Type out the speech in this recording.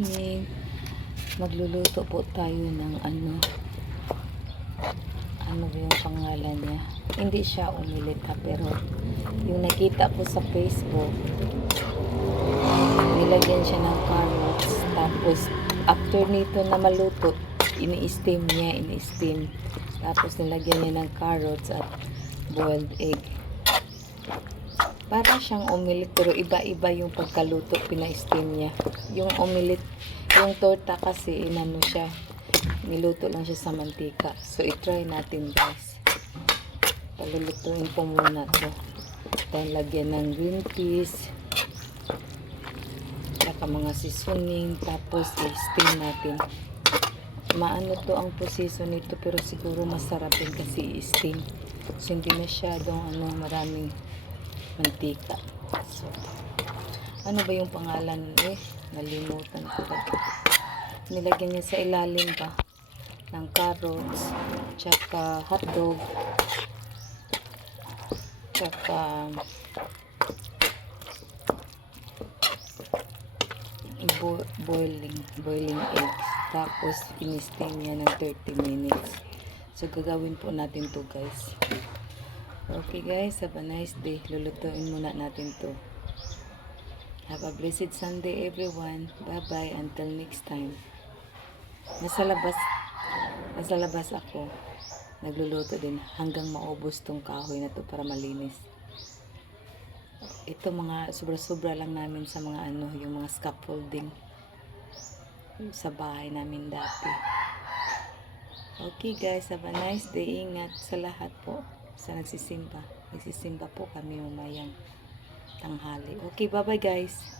morning. Magluluto po tayo ng ano ba yung pangalan niya? Hindi siya omelette pero yung nakita ko sa Facebook, nilagyan siya ng carrots. Tapos, after nito na maluto, ini-steam niya, Tapos, nilagyan niya ng carrots at boiled egg. Para siyang omelette, pero iba-iba yung pagkaluto, pina-steam niya. Yung omelette, yung torta kasi, inano siya, niluto lang siya sa mantika. So, i-try natin guys. Palulutuin po muna to. Then, lagyan ng green peas, saka mga seasoning, tapos i-steam natin. Maano to ang proseso nito, pero siguro masarap din kasi i-steam. So, hindi masyadong maraming mantika. So, ano ba yung pangalan nalimutan ko ba. Nilagyan niya sa ilalim ba ng carrots, tsaka hotdog, tsaka boiling eggs. Tapos in-steam niya ng 30 minutes. So gagawin po natin to guys. Okay guys, have a nice day. Lulutuin muna natin to. Have a blessed Sunday everyone. Bye bye until next time. Nasa labas ako. Nagluluto din hanggang maubos tong kahoy na to para malinis. Ito mga sobra-sobra lang namin sa mga yung mga scaffolding sa bahay namin dati. Okay guys, have a nice day. Ingat sa lahat po. Sa nagsisimba po kami mamayang tanghali. Okay, bye bye guys.